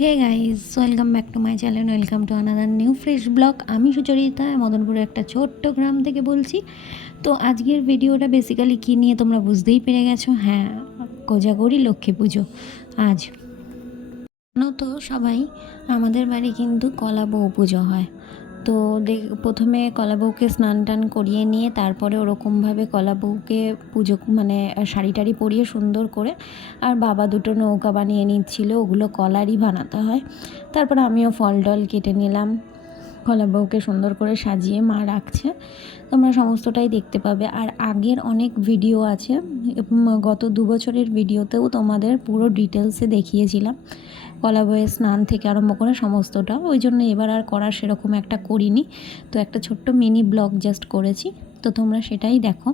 Hey guys, welcome back to my channel, welcome to another new fresh blog. আমি সুচরিতা মদনপুরের একটা ছোট্ট গ্রাম থেকে বলছি। তো আজকের ভিডিওটা বেসিক্যালি কী নিয়ে তোমরা বুঝতেই পেরে গেছো। হ্যাঁ, কোজাগরি লক্ষ্মী পুজো আজ। জানো তো সবাই, আমাদের বাড়ি কিন্তু কলা বউ পুজো হয়। তো প্রথমে কলা বউকে স্নান টান করিয়ে নিয়ে তারপরে ওরকমভাবে কলা বউকে পুজো মানে শাড়ি টাড়ি পরিয়ে সুন্দর করে, আর বাবা দুটো নৌকা বানিয়ে নিচ্ছিল, ওগুলো কলারই বানাতে হয়। তারপর আমিও ফল টল কেটে নিলাম, কলা বউকে সুন্দর করে সাজিয়ে মা রাখছে। তোমরা সমস্তটাই দেখতে পাবে। আর আগের অনেক ভিডিও আছে, গত 2 বছরের ভিডিওতেও তোমাদের পুরো ডিটেলসে দেখিয়েছিলাম কলা বউয়ের স্নান থেকে আরম্ভ করে সমস্তটা। ওই জন্য এবার আর করার সেরকম একটা করিনি, তো একটা ছোট্ট মিনি ব্লগ জাস্ট করেছি, তো তোমরা সেটাই দেখো।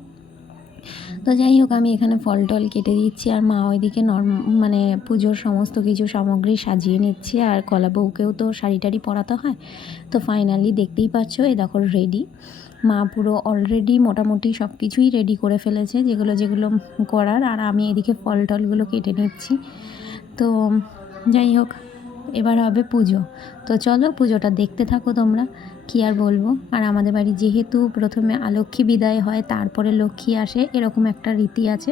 তো যাই হোক, আমি এখানে ফল টল কেটে দিচ্ছি, আর মা ওইদিকে মানে পুজোর সমস্ত কিছু সামগ্রী সাজিয়ে নিচ্ছে। আর কলা বউকেও তো শাড়ি টাড়ি পরাতে হয়। তো ফাইনালি দেখতেই পাচ্ছ, এই দেখো রেডি। মা পুরো অলরেডি মোটামুটি সব কিছুই রেডি করে ফেলেছে, যেগুলো যেগুলো করার। আর আমি এদিকে ফল টলগুলো কেটে নিচ্ছি। তো যাই হোক, এবার হবে পুজো। তো চলো পুজোটা দেখতে থাকো তোমরা, কী আর বলবো। আর আমাদের বাড়ি যেহেতু প্রথমে আলক্ষ্মী বিদায় হয়, তারপরে লক্ষ্মী আসে, এরকম একটা রীতি আছে।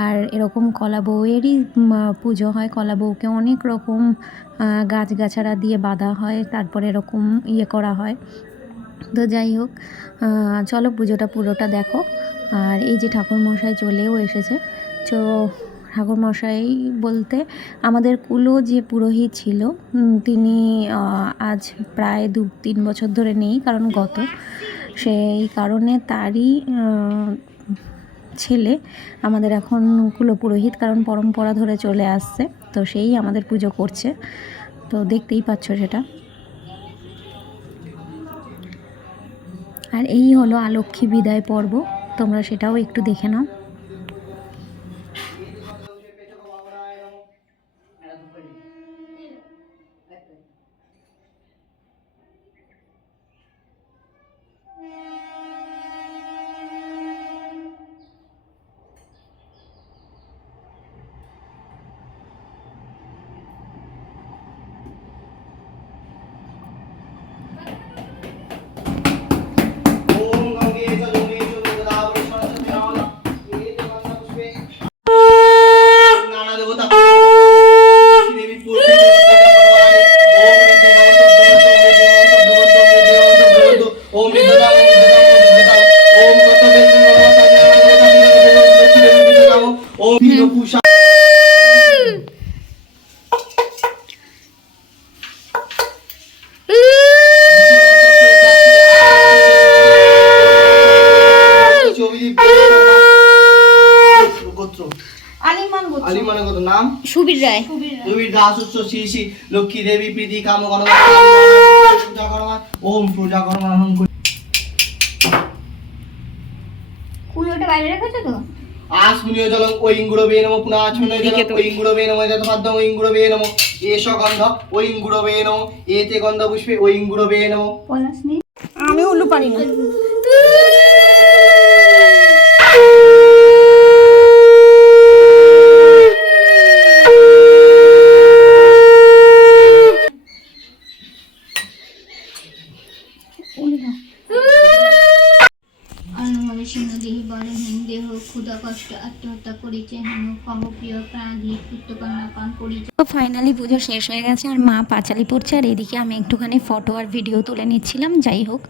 আর এরকম কলা বউয়েরই পুজো হয়। কলা বউকে অনেক রকম গাছগাছাড়া দিয়ে বাঁধা হয়, তারপরে এরকম করা হয়। তো যাই হোক, চলো পুজোটা পুরোটা দেখো। আর এই যে ঠাকুরমশাই চলেও এসেছে। তো ঠাকুরমশাই বলতে আমাদের কুলো যে পুরোহিত ছিল, তিনি আজ প্রায় 2-3 বছর ধরে নেই, কারণ সেই কারণে তারই ছেলে আমাদের এখন কুলো পুরোহিত, কারণ পরম্পরা ধরে চলে আসছে। তো সেই আমাদের পুজো করছে, তো দেখতেই পাচ্ছ সেটা। আর এই হলো আলক্ষ্মী বিদায় পর্ব, তোমরা সেটাও একটু দেখে নাও। নাম সুবীর রায়। সুবীর দাস উচ্চ শ্রী শ্রী লক্ষ্মী দেবী প্রীতি কাম পূজা করমা। ওম পূজা করমা। কুলোটা বাইরে রেখেছো তো? আসমিনীয় জলং ওইং গুরবে নমঃ পুনঃ আচমনীয় জলং ওইং গুরবে নমঃ যতপদ্মং ওইং গুরবে নমঃ এষ গন্ধ ওইং গুরবে নমঃ এতে গন্ধ পুষ্পে ওইং গুরবে নমঃ। পলাশনি আমি উল্লু পারি না। সিংহদেহী বলহীন দেহ ক্ষুধা কষ্ট আত্মহত্যা করেছে হেন কমপ্রিয় প্রাণী পুত্রকন্যা পান করেছে। তো ফাইনালি পুজো শেষ হয়ে গেছে, আর মা পাঁচালি পড়ছে, আর এদিকে আমি একটুখানি ফটো আর ভিডিও তুলে নিচ্ছিলাম। যাই হোক,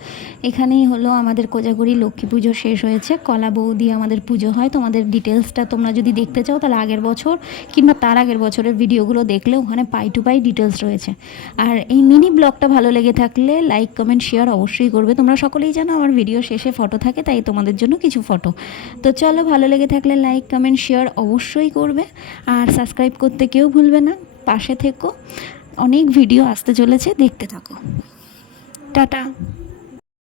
এখানেই হলো আমাদের কোজাগরি লক্ষ্মী পুজো শেষ হয়েছে। কলা বউ দিয়ে আমাদের পুজো হয়। তোমাদের ডিটেলসটা তোমরা যদি দেখতে চাও, তাহলে আগের বছর কিংবা তার আগের বছরের ভিডিওগুলো দেখলে ওখানে পাই টু পাই ডিটেলস রয়েছে। আর এই মিনি ব্লগটা ভালো লেগে থাকলে লাইক কমেন্ট শেয়ার অবশ্যই করবে। তোমরা সকলেই জানো আমার ভিডিও শেষে ফটো থাকে, তাই তোমাদের জন্য কিছু ফটো। তো চলো, ভালো লেগে থাকলে লাইক কমেন্ট শেয়ার অবশ্যই করবে, আর সাবস্ক্রাইব করতে কেউ ভুলবে না। পাশে থেকো, অনেক ভিডিও আসতে চলেছে, দেখতে থাকো। টাটা।